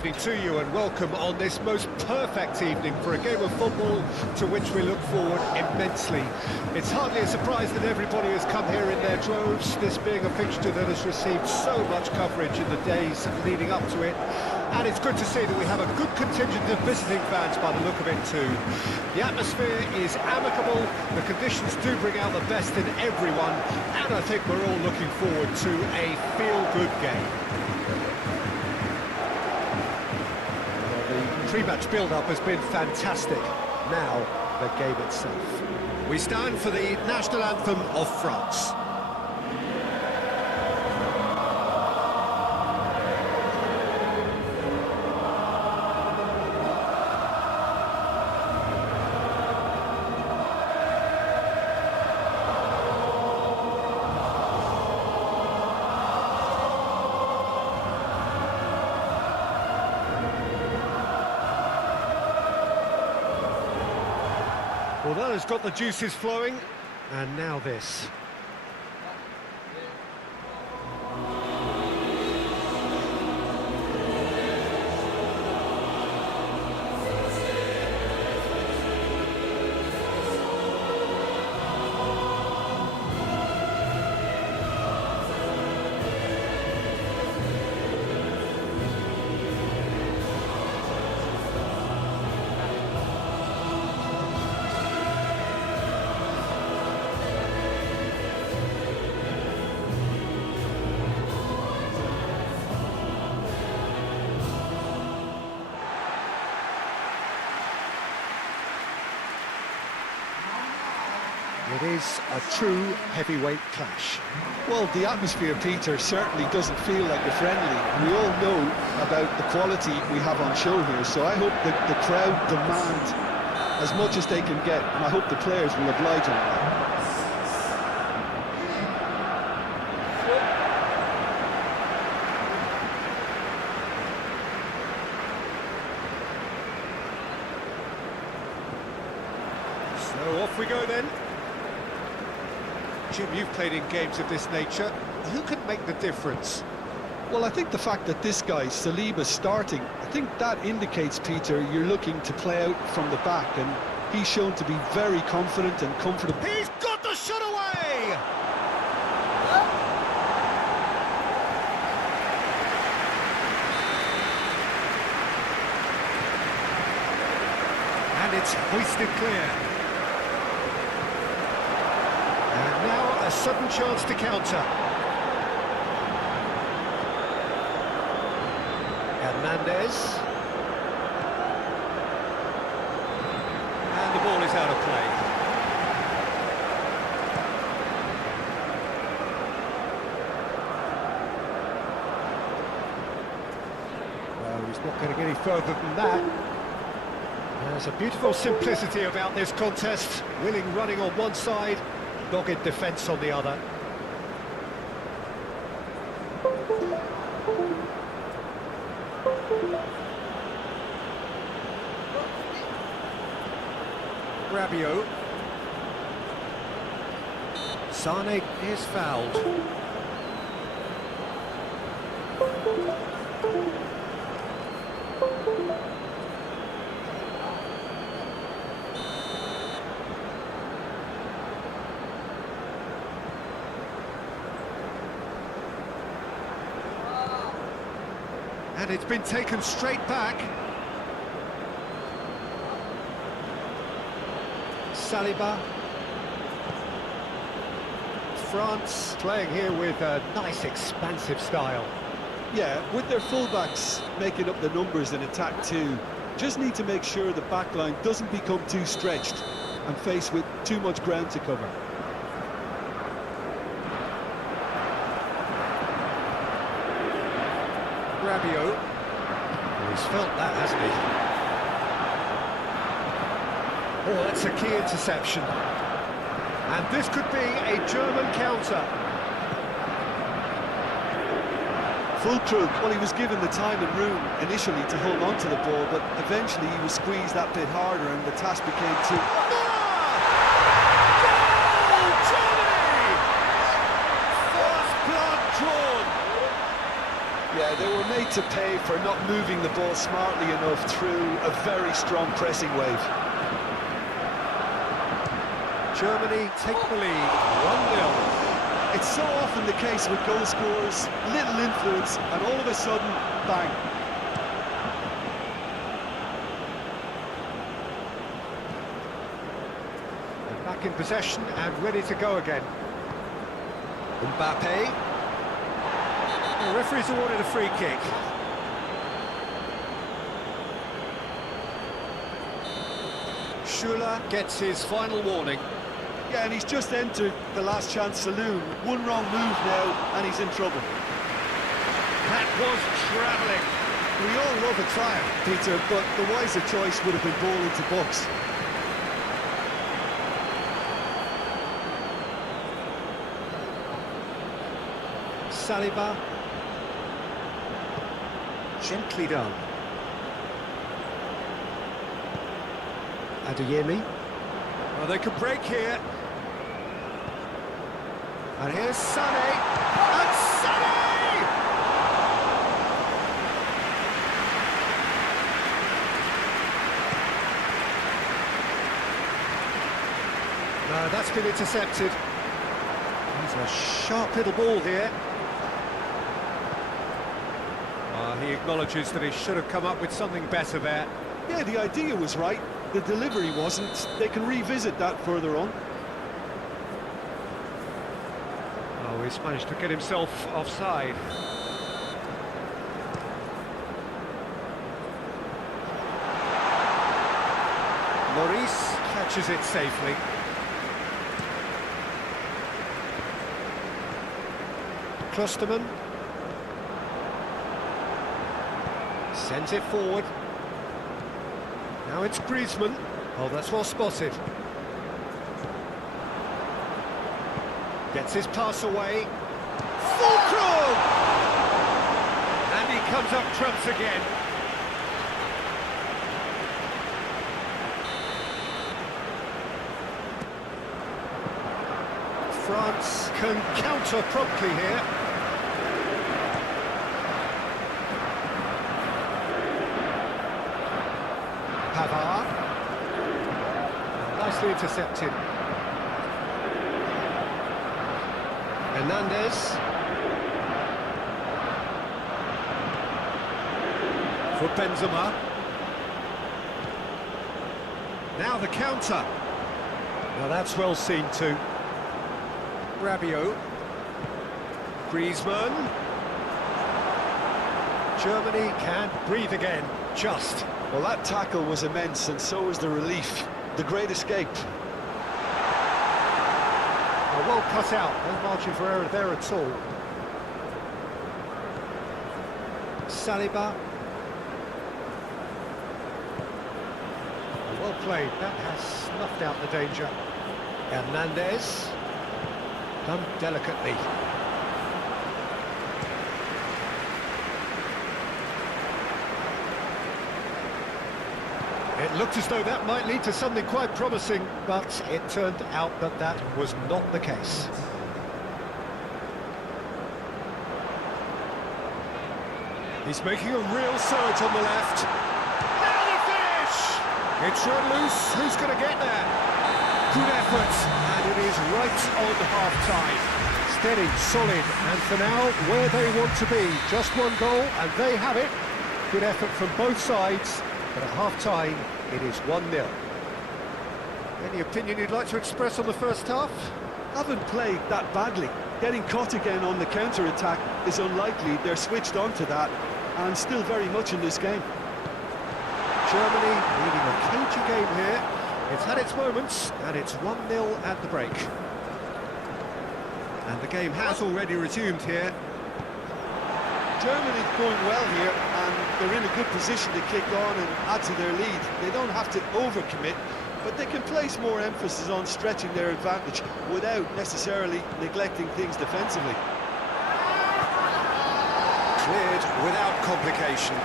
evening to you and welcome on this most perfect evening for a game of football to which we look forward immensely. It's hardly a surprise that everybody has come here in their droves, this being a fixture that has received so much coverage in the days leading up to it. And it's good to see that we have a good contingent of visiting fans by the look of it too. The atmosphere is amicable, the conditions do bring out the best in everyone, and I think we're all looking forward to a feel-good game. The pre-match build-up has been fantastic. Now, the game itself. We stand for the national anthem of France. Well, that has got the juices flowing, and now this. It is a true heavyweight clash. Well, the atmosphere, Peter, certainly doesn't feel like a friendly. We all know about the quality we have on show here, so I hope that the crowd demand as much as they can get, and I hope the players will oblige on that. So off we go then. Jim, you've played in games of this nature. Who can make the difference? Well, I think the fact that this guy, Saliba's starting, I think that indicates, Peter, you're looking to play out from the back, and he's shown to be very confident and comfortable. He's got the shot away! And it's hoisted clear. And now a sudden chance to counter. Hernandez. And the ball is out of play. Well, he's not going to get any further than that. There's a beautiful simplicity about this contest. Willing running on one side, dogged defence on the other. Rabiot. Sane is fouled. And it's been taken straight back. Saliba. France playing here with a nice expansive style. Yeah, with their fullbacks making up the numbers in attack too, just need to make sure the back line doesn't become too stretched and faced with too much ground to cover. Rabiot. Well, he's felt that, hasn't he? Oh, that's a key interception. And this could be a German counter. Fulkrug, well, he was given the time and room initially to hold on to the ball, but eventually he was squeezed that bit harder and the task became too... Goal, Germany! First blood drawn. Yeah, they were made to pay for not moving the ball smartly enough through a very strong pressing wave. Germany take the lead, 1-0. It's so often the case with goal scorers, little influence, and all of a sudden, bang. They're back in possession and ready to go again. Mbappe. The referee's awarded a free kick. Schüller gets his final warning. Yeah, and he's just entered the last chance saloon. One wrong move now, and he's in trouble. That was travelling. We all love a triumph, Peter, but the wiser choice would have been ball into box. Saliba. Gently done. Adeyemi. Well, they could break here. And here's Sané. And Sané! No, that's been intercepted. He's a sharp little ball here. He acknowledges that he should have come up with something better there. Yeah, the idea was right. The delivery wasn't. They can revisit that further on. Oh, he's managed to get himself offside. Maurice catches it safely. Klosterman. Sends it forward. Now it's Griezmann. Oh, that's well spotted. Gets his pass away. Fulcrum! And he comes up trumps again. France can counter promptly here. Pavard. Nicely intercepted. Hernandez. For Benzema. Now the counter. Now that's well seen too. Rabiot. Griezmann. Germany can't breathe again, just. Well, that tackle was immense, and so was the relief. The great escape. Well cut out, no margin for error there at all. Saliba. Well played, that has snuffed out the danger. Hernandez. Done delicately. It looked as though that might lead to something quite promising, but it turned out that that was not the case. He's making a real surge on the left. Now the finish! It's run loose. Who's going to get there? Good effort, and it is right on half-time. Steady, solid, and for now, where they want to be. Just one goal, and they have it. Good effort from both sides. But at half-time, it is 1-0. Any opinion you'd like to express on the first half? Haven't played that badly. Getting caught again on the counter-attack is unlikely. They're switched on to that, and still very much in this game. Germany leading a cagey game here. It's had its moments, and it's 1-0 at the break. And the game has already resumed here. Germany's going well here, and they're in a good position to kick on and add to their lead. They don't have to overcommit, but they can place more emphasis on stretching their advantage without necessarily neglecting things defensively. Cleared without complication.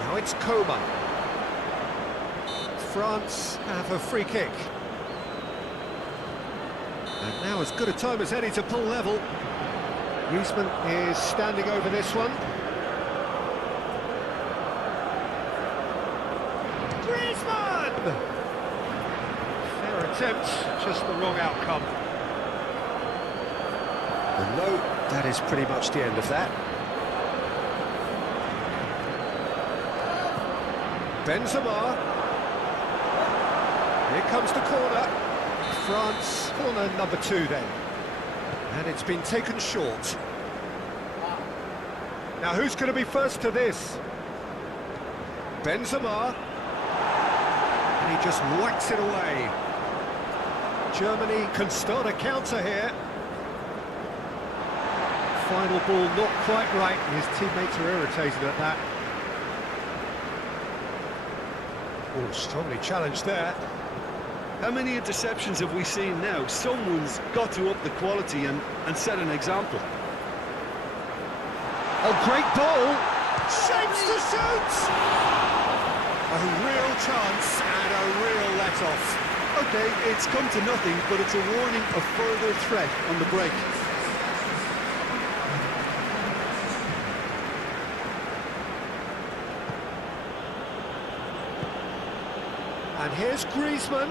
Now it's Coman. France have a free kick. And now as good a time as any to pull level. Griezmann is standing over this one. Griezmann! Fair attempt, just the wrong outcome. And no, that is pretty much the end of that. Benzema. Here comes the corner. France, corner number 2 then. And it's been taken short. Now who's going to be first to this? Benzema. And he just whacks it away. Germany can start a counter here. Final ball not quite right. His teammates are irritated at that. Oh, strongly challenged there. How many interceptions have we seen now? Someone's got to up the quality and set an example. A great ball. Shapes to shoot. A real chance and a real let-off. Okay, it's come to nothing, but it's a warning of further threat on the break. And here's Griezmann.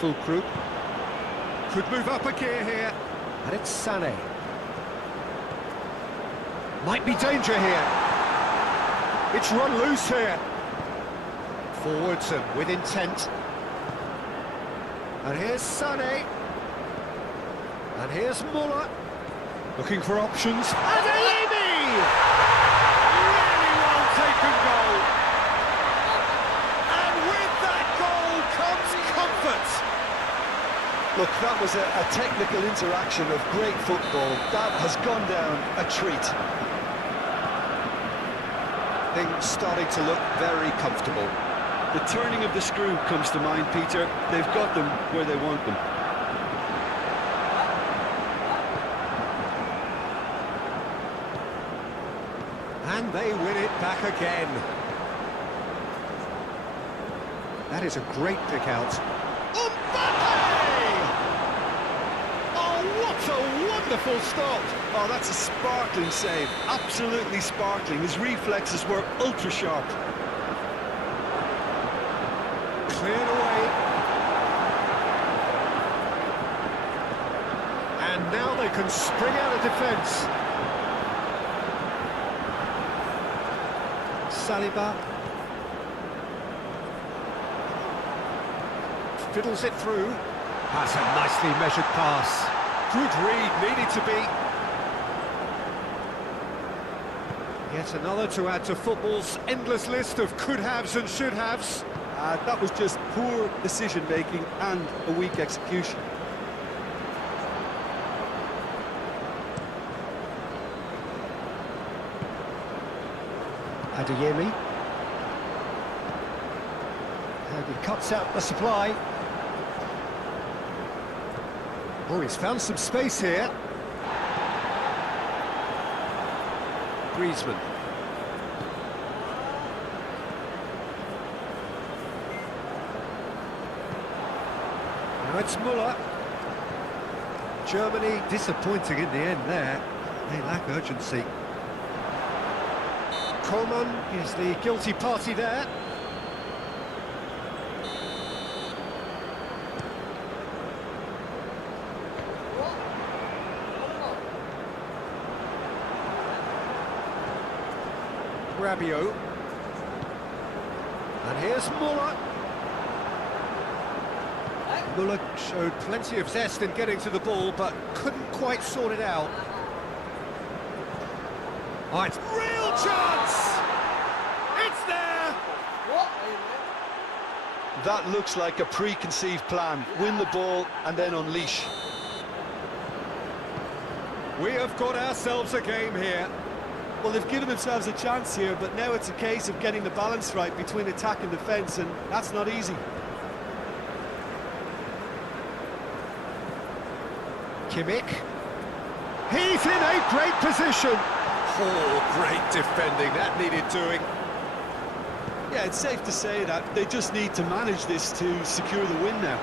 Full group. Could move up a gear here. And it's Sané. Might be danger here. It's run loose here. Forwards and with intent. And here's Sané. And here's Muller. Looking for options. And Really well taken goal. And with that goal comes comfort. Look, that was a technical interaction of great football. That has gone down a treat. Things starting to look very comfortable. The turning of the screw comes to mind, Peter. They've got them where they want them. And they win it back again. That is a great pick out. Oh, what a wonderful stop! Oh, that's a sparkling save. Absolutely sparkling. His reflexes were ultra-sharp. Cleared away. And now they can spring out of defence. Saliba. Fiddles it through. That's a nicely measured pass. Good read, needed to be. Yet another to add to football's endless list of could-haves and should-haves. That was just poor decision-making and a weak execution. Adeyemi. And he cuts out the supply. Oh, he's found some space here. Griezmann. Now it's Muller. Germany disappointing in the end there. They lack urgency. Coman is the guilty party there. Rabiot. And here's Muller. Muller showed plenty of zest in getting to the ball, but couldn't quite sort it out. Oh, it's real chance! It's there! That looks like a preconceived plan. Win the ball and then unleash. We have got ourselves a game here. Well, they've given themselves a chance here, but now it's a case of getting the balance right between attack and defence, and that's not easy. Kimmich. He's in a great position. Oh, great defending. That needed doing. Yeah, it's safe to say that they just need to manage this to secure the win now.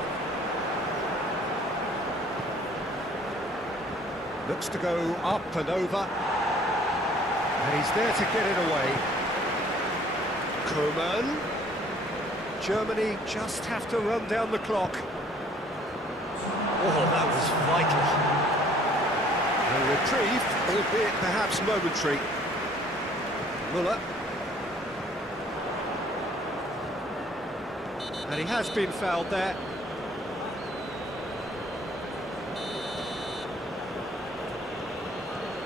Looks to go up and over. And he's there to get it away. Koeman. Germany just have to run down the clock. Oh, that was vital. A reprieve, albeit perhaps momentary. Muller. And he has been fouled there.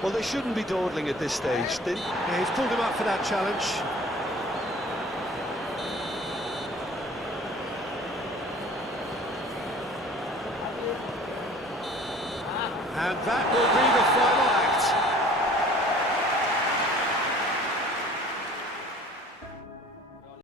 Well, they shouldn't be dawdling at this stage. Yeah, he's pulled him up for that challenge. And that will be the final